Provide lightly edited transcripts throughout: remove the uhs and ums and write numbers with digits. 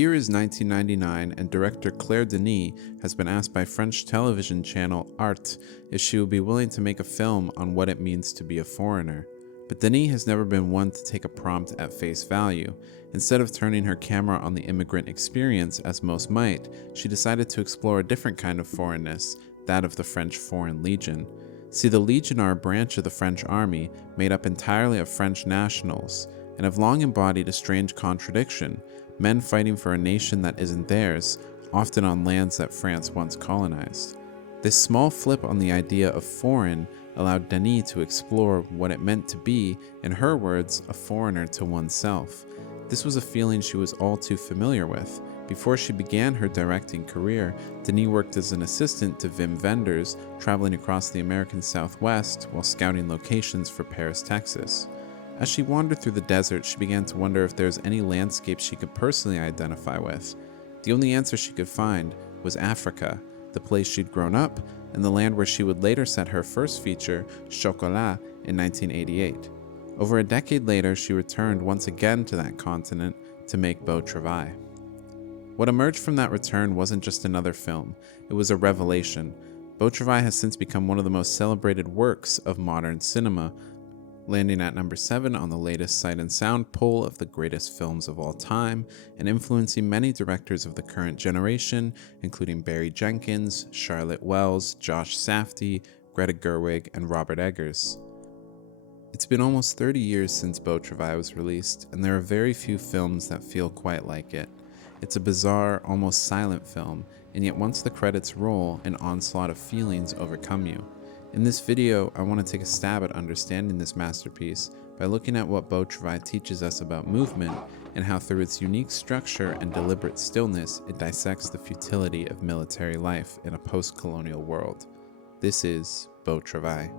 year is 1999, and director Claire Denis has been asked by French television channel Arte if she would be willing to make a film on what it means to be a foreigner. But Denis has never been one to take a prompt at face value. Instead of turning her camera on the immigrant experience, as most might, she decided to explore a different kind of foreignness, that of the French Foreign Legion. See, the Legion are a branch of the French army made up entirely of French nationals, and have long embodied a strange contradiction: men fighting for a nation that isn't theirs, often on lands that France once colonized. This small flip on the idea of foreign allowed Denis to explore what it meant to be, in her words, a foreigner to oneself. This was a feeling she was all too familiar with. Before she began her directing career, Denis worked as an assistant to Vim vendors, traveling across the American Southwest while scouting locations for Paris, Texas. As she wandered through the desert, she began to wonder if there was any landscape she could personally identify with. The only answer she could find was Africa, the place she'd grown up, and the land where she would later set her first feature, Chocolat, in 1988. Over a decade later, she returned once again to that continent to make Beau Travail. What emerged from that return wasn't just another film, it was a revelation. Beau Travail has since become one of the most celebrated works of modern cinema, landing at number 7 on the latest Sight and Sound poll of the greatest films of all time, and influencing many directors of the current generation, including Barry Jenkins, Charlotte Wells, Josh Safdie, Greta Gerwig, and Robert Eggers. It's been almost 30 years since Beau Travail was released, and there are very few films that feel quite like it. It's a bizarre, almost silent film, and yet once the credits roll, an onslaught of feelings overcome you. In this video, I want to take a stab at understanding this masterpiece by looking at what Beau Travail teaches us about movement and how through its unique structure and deliberate stillness, it dissects the futility of military life in a post-colonial world. This is Beau Travail.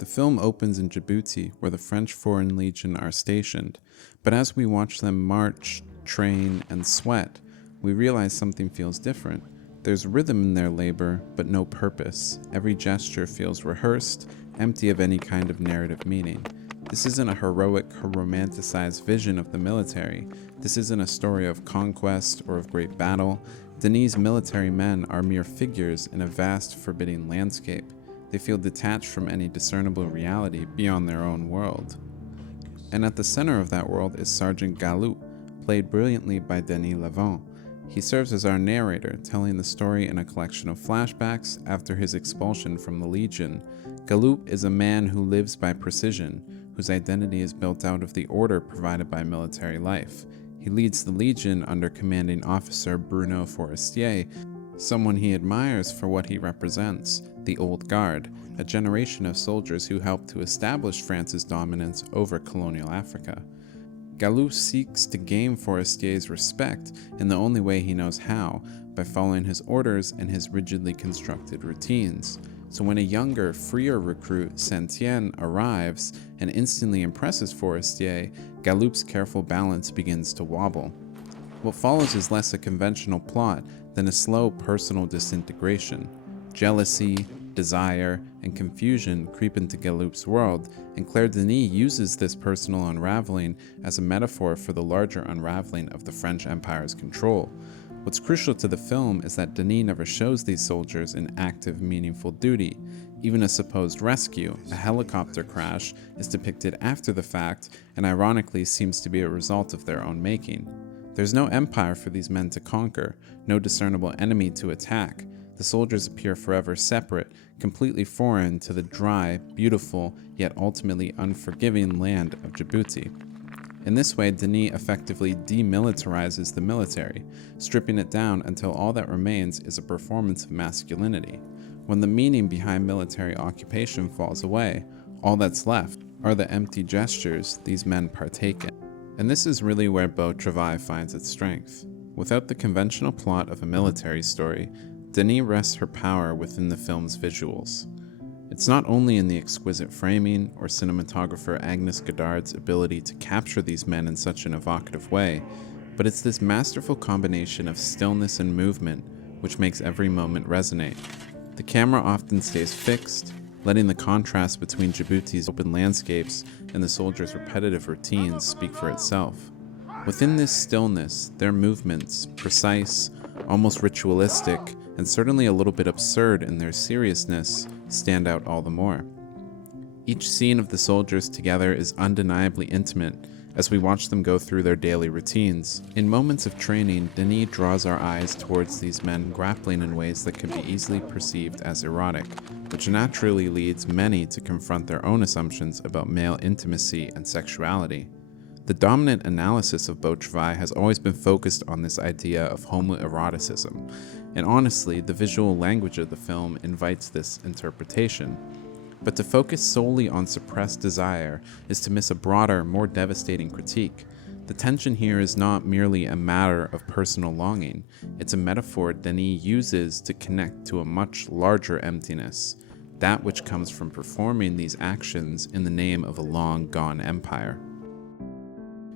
The film opens in Djibouti, where the French Foreign Legion are stationed, but as we watch them march, train, and sweat, we realize something feels different. There's rhythm in their labor, but no purpose. Every gesture feels rehearsed, empty of any kind of narrative meaning. This isn't a heroic, romanticized vision of the military. This isn't a story of conquest or of great battle. Denis' military men are mere figures in a vast, forbidding landscape. They feel detached from any discernible reality beyond their own world. And at the center of that world is Sergeant Galloup, played brilliantly by Denis Lavant. He serves as our narrator, telling the story in a collection of flashbacks after his expulsion from the Legion. Galloup is a man who lives by precision, whose identity is built out of the order provided by military life. He leads the Legion under commanding officer Bruno Forestier, someone he admires for what he represents, the Old Guard, a generation of soldiers who helped to establish France's dominance over colonial Africa. Galloup seeks to gain Forestier's respect in the only way he knows how, by following his orders and his rigidly constructed routines. So when a younger, freer recruit, Saint-Tien, arrives and instantly impresses Forestier, Galloup's careful balance begins to wobble. What follows is less a conventional plot than a slow personal disintegration. Jealousy, desire, and confusion creep into Galloup's world, and Claire Denis uses this personal unraveling as a metaphor for the larger unraveling of the French Empire's control. What's crucial to the film is that Denis never shows these soldiers in active, meaningful duty. Even a supposed rescue, a helicopter crash, is depicted after the fact, and ironically seems to be a result of their own making. There's no empire for these men to conquer, no discernible enemy to attack. The soldiers appear forever separate, completely foreign to the dry, beautiful, yet ultimately unforgiving land of Djibouti. In this way, Denis effectively demilitarizes the military, stripping it down until all that remains is a performance of masculinity. When the meaning behind military occupation falls away, all that's left are the empty gestures these men partake in. And this is really where Beau Travail finds its strength. Without the conventional plot of a military story, Denis rests her power within the film's visuals. It's not only in the exquisite framing or cinematographer Agnes Godard's ability to capture these men in such an evocative way, but it's this masterful combination of stillness and movement which makes every moment resonate. The camera often stays fixed, letting the contrast between Djibouti's open landscapes and the soldiers' repetitive routines speak for itself. Within this stillness, their movements, precise, almost ritualistic, and certainly a little bit absurd in their seriousness, stand out all the more. Each scene of the soldiers together is undeniably intimate as we watch them go through their daily routines. In moments of training, Denis draws our eyes towards these men grappling in ways that can be easily perceived as erotic, which naturally leads many to confront their own assumptions about male intimacy and sexuality. The dominant analysis of Beau Travail has always been focused on this idea of homoeroticism, and honestly, the visual language of the film invites this interpretation. But to focus solely on suppressed desire is to miss a broader, more devastating critique. The tension here is not merely a matter of personal longing, it's a metaphor Denis uses to connect to a much larger emptiness, that which comes from performing these actions in the name of a long-gone empire.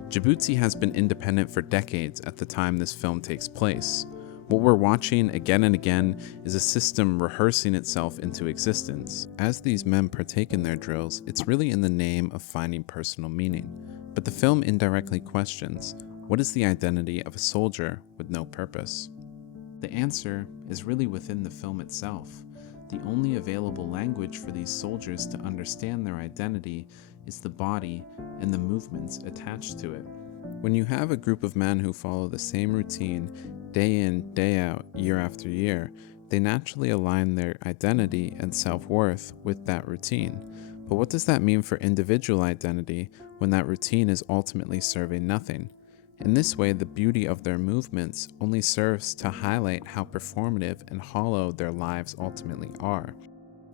Djibouti has been independent for decades at the time this film takes place. What we're watching again and again is a system rehearsing itself into existence. As these men partake in their drills, it's really in the name of finding personal meaning. But the film indirectly questions, what is the identity of a soldier with no purpose? The answer is really within the film itself. The only available language for these soldiers to understand their identity is the body and the movements attached to it. When you have a group of men who follow the same routine day in, day out, year after year, they naturally align their identity and self-worth with that routine. But what does that mean for individual identity when that routine is ultimately serving nothing? In this way, the beauty of their movements only serves to highlight how performative and hollow their lives ultimately are.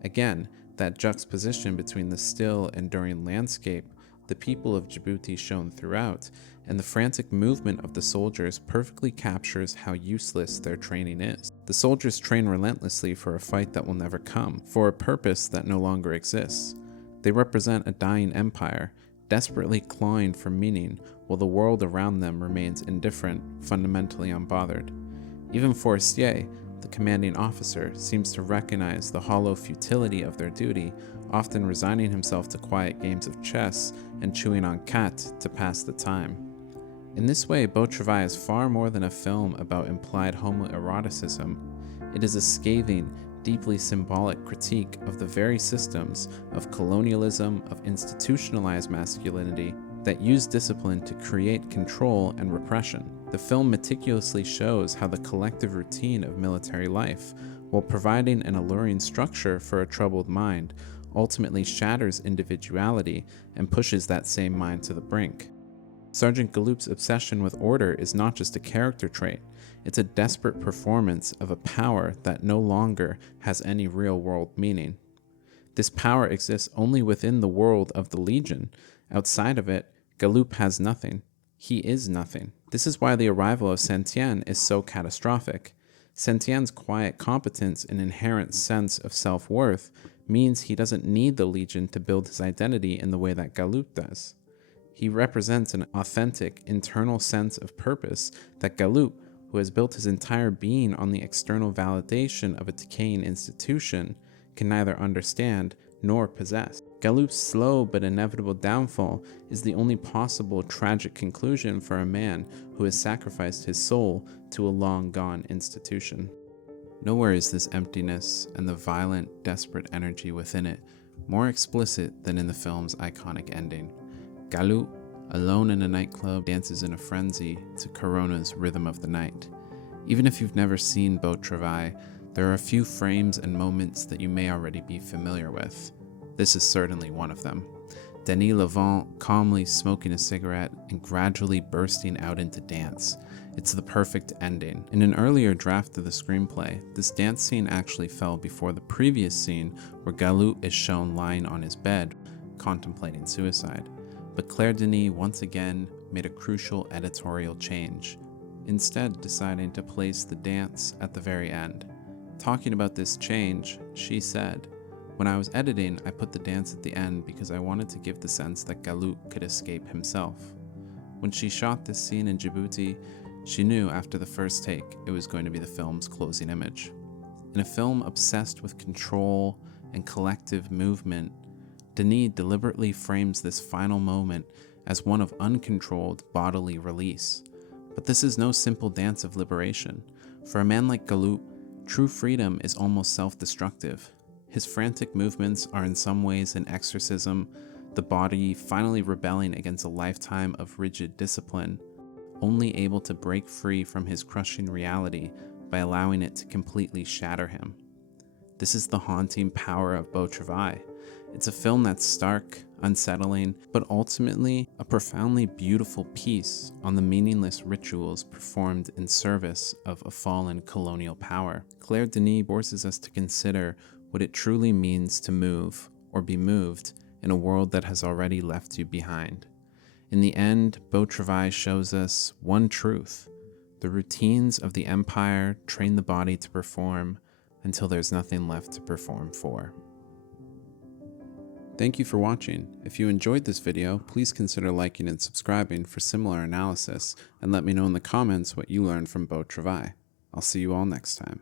Again, that juxtaposition between the still, enduring landscape, the people of Djibouti shown throughout, and the frantic movement of the soldiers perfectly captures how useless their training is. The soldiers train relentlessly for a fight that will never come, for a purpose that no longer exists. They represent a dying empire, desperately clawing for meaning, while the world around them remains indifferent, fundamentally unbothered. Even Forestier, the commanding officer, seems to recognize the hollow futility of their duty, often resigning himself to quiet games of chess and chewing on cat to pass the time. In this way, Beau Travail is far more than a film about implied homoeroticism. It is a scathing, deeply symbolic critique of the very systems of colonialism, of institutionalized masculinity, that use discipline to create control and repression. The film meticulously shows how the collective routine of military life, while providing an alluring structure for a troubled mind, ultimately shatters individuality and pushes that same mind to the brink. Sergeant Galoup's obsession with order is not just a character trait, it's a desperate performance of a power that no longer has any real-world meaning. This power exists only within the world of the Legion. Outside of it, Galoup has nothing. He is nothing. This is why the arrival of Saint-Tienne is so catastrophic. Saint-Tienne's quiet competence and inherent sense of self-worth means he doesn't need the Legion to build his identity in the way that Galoup does. He represents an authentic, internal sense of purpose that Galoup, who has built his entire being on the external validation of a decaying institution, can neither understand nor possess. Galoup's slow but inevitable downfall is the only possible tragic conclusion for a man who has sacrificed his soul to a long-gone institution. Nowhere is this emptiness and the violent, desperate energy within it more explicit than in the film's iconic ending. Galoup, alone in a nightclub, dances in a frenzy to Corona's Rhythm of the Night. Even if you've never seen Beau Travail, there are a few frames and moments that you may already be familiar with. This is certainly one of them. Denis Lavant calmly smoking a cigarette and gradually bursting out into dance. It's the perfect ending. In an earlier draft of the screenplay, this dance scene actually fell before the previous scene where Galoup is shown lying on his bed, contemplating suicide. But Claire Denis once again made a crucial editorial change, instead deciding to place the dance at the very end. Talking about this change, she said, "When I was editing, I put the dance at the end because I wanted to give the sense that Galoup could escape himself. When she shot this scene in Djibouti, she knew after the first take it was going to be the film's closing image. In a film obsessed with control and collective movement, Denis deliberately frames this final moment as one of uncontrolled bodily release. But this is no simple dance of liberation. For a man like Galoup, true freedom is almost self-destructive. His frantic movements are in some ways an exorcism, the body finally rebelling against a lifetime of rigid discipline, only able to break free from his crushing reality by allowing it to completely shatter him. This is the haunting power of Beau Travail. It's a film that's stark, unsettling, but ultimately a profoundly beautiful piece on the meaningless rituals performed in service of a fallen colonial power. Claire Denis forces us to consider what it truly means to move, or be moved, in a world that has already left you behind. In the end, Beau Travail shows us one truth: the routines of the empire train the body to perform until there's nothing left to perform for. Thank you for watching. If you enjoyed this video, please consider liking and subscribing for similar analysis, and let me know in the comments what you learned from Beau Travail. I'll see you all next time.